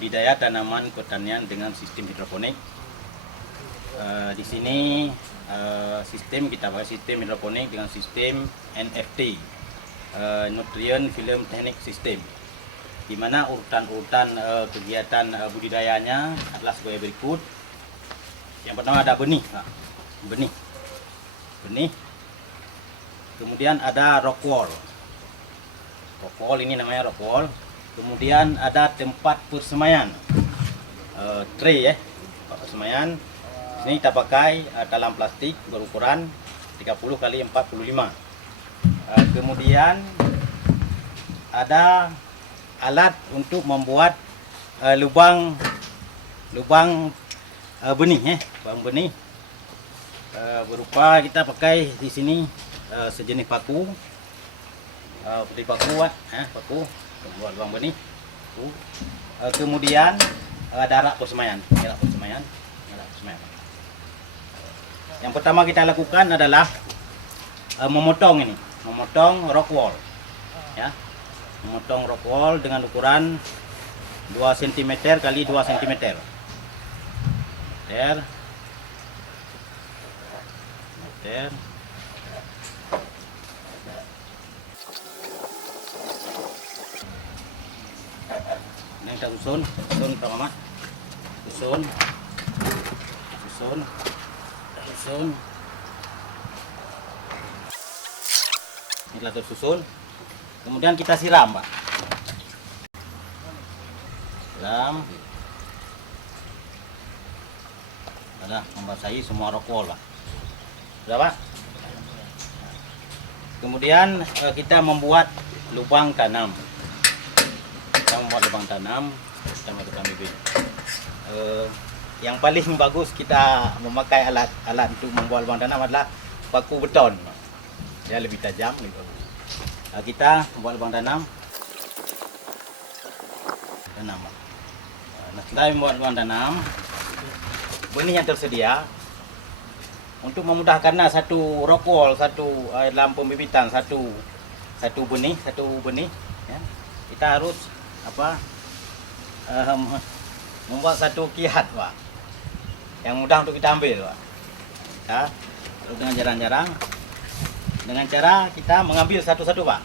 budidaya tanaman pertanian dengan sistem hidroponik. Di sini sistem kita pakai sistem hidroponik dengan sistem NFT, Nutrient Film Technique System, di mana urutan-urutan kegiatan budidayanya adalah sebagai berikut. Yang pertama ada benih, benih. Kemudian ada rock wall. Rock wall ini namanya rock wall. Kemudian ada tempat persemaian, tray tempat persemaian. Ini kita pakai dalam plastik berukuran 30 x 45. Kemudian ada alat untuk membuat lubang benih, lubang benih. Berupa kita pakai di sini sejenis paku, paku buat lubang benih. Kemudian ada rak persemaian. Yang pertama kita lakukan adalah memotong rock wall, memotong rock wall dengan ukuran 2 cm x 2 cm. Ini kita susun Pak Mamat, susun. Ini telah tersusun. Kemudian kita siram, Pak. Siram. Sudah membasahi semua rock wall, Pak. Sudah, Pak. Kemudian kita membuat lubang tanam. Kita masukkan bibit. Yang paling bagus kita memakai alat untuk membuat lubang tanam adalah paku beton. Dia lebih tajam, lebih bagus. Kita membuat lubang tanam. Setelah membuat lubang tanam, benih yang tersedia untuk memudahkan satu rock wall, dalam pembibitan satu benih, kita harus membuat satu kiat, Pak, yang mudah untuk kita ambil, Pak. Lalu dengan jarang-jarang, dengan cara kita mengambil satu-satu, Pak.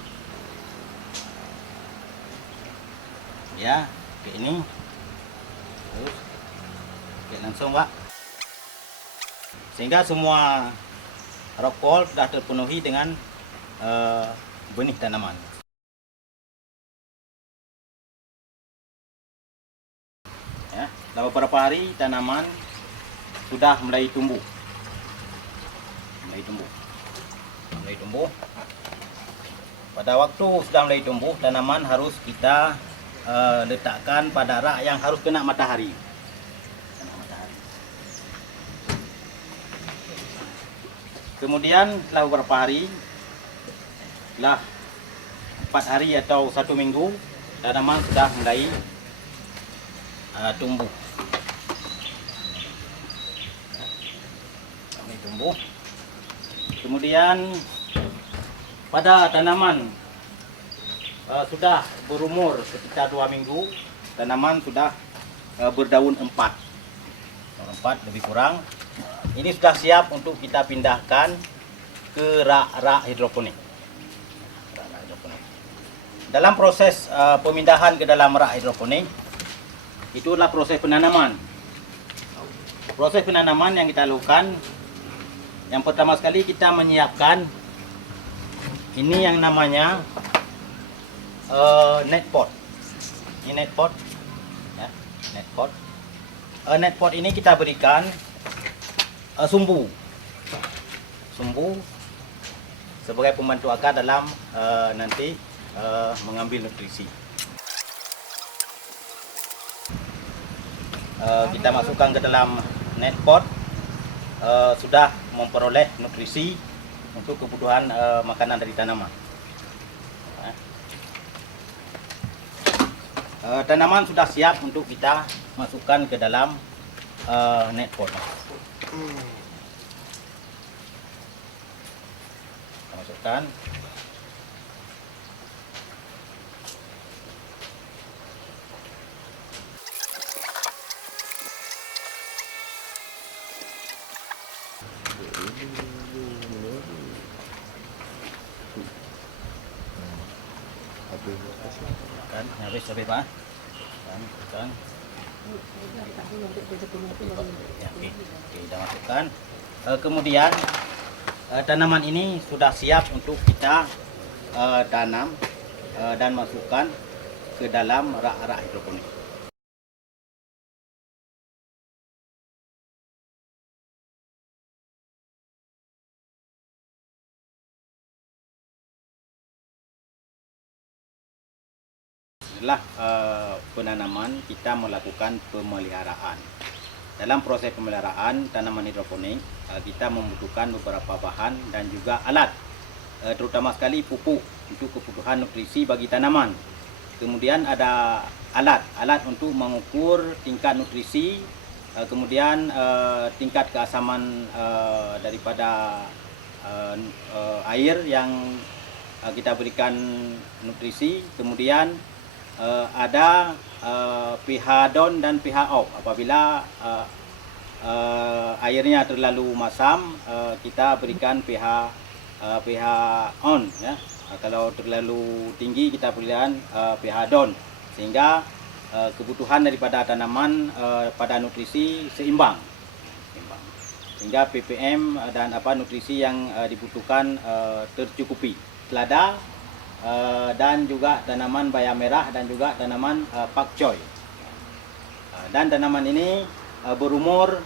Ya, kayak ini. Terus, kayak langsung, Pak. Sehingga semua rock wall sudah terpenuhi dengan benih tanaman. Dalam beberapa hari tanaman sudah mulai tumbuh. Pada waktu sudah mulai tumbuh, tanaman harus kita letakkan pada rak yang harus kena matahari. Kemudian setelah beberapa hari, setelah 4 hari atau 1 minggu, tanaman sudah mulai tumbuh. Kemudian pada tanaman sudah berumur sekitar 2 minggu, tanaman sudah berdaun 4 lebih kurang. Ini sudah siap untuk kita pindahkan ke rak hidroponik. Dalam proses pemindahan ke dalam rak hidroponik, itu adalah proses penanaman. Proses penanaman yang kita lakukan, yang pertama sekali kita menyiapkan ini yang namanya net pot. Ini net pot, net pot ini kita berikan sumbu sebagai pembantu akar dalam nanti mengambil nutrisi. Kita masukkan ke dalam net pot, sudah memperoleh nutrisi untuk kebutuhan makanan dari tanaman. Tanaman sudah siap untuk kita masukkan ke dalam net pot. Kita masukkan. Habis Pak. Dan masukkan. Ya, oke, kita masukkan. Kemudian tanaman ini sudah siap untuk kita tanam dan masukkan ke dalam rak-rak hidroponik. Setelah penanaman, kita melakukan pemeliharaan. Dalam proses pemeliharaan tanaman hidroponik, kita membutuhkan beberapa bahan dan juga alat, terutama sekali pupuk untuk kebutuhan nutrisi bagi tanaman. Kemudian ada alat untuk mengukur tingkat nutrisi, kemudian tingkat keasaman daripada air yang kita berikan nutrisi. Kemudian ada pH down dan pH off. Apabila airnya terlalu masam, kita berikan pH on, ya. Kalau terlalu tinggi, kita berikan pH down, sehingga kebutuhan daripada tanaman pada nutrisi seimbang, sehingga ppm dan nutrisi yang dibutuhkan tercukupi. Selada dan juga tanaman bayam merah dan juga tanaman pakcoy. Dan tanaman ini berumur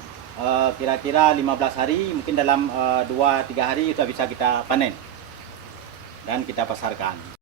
kira-kira 15 hari, mungkin dalam 2-3 hari sudah bisa kita panen dan kita pasarkan.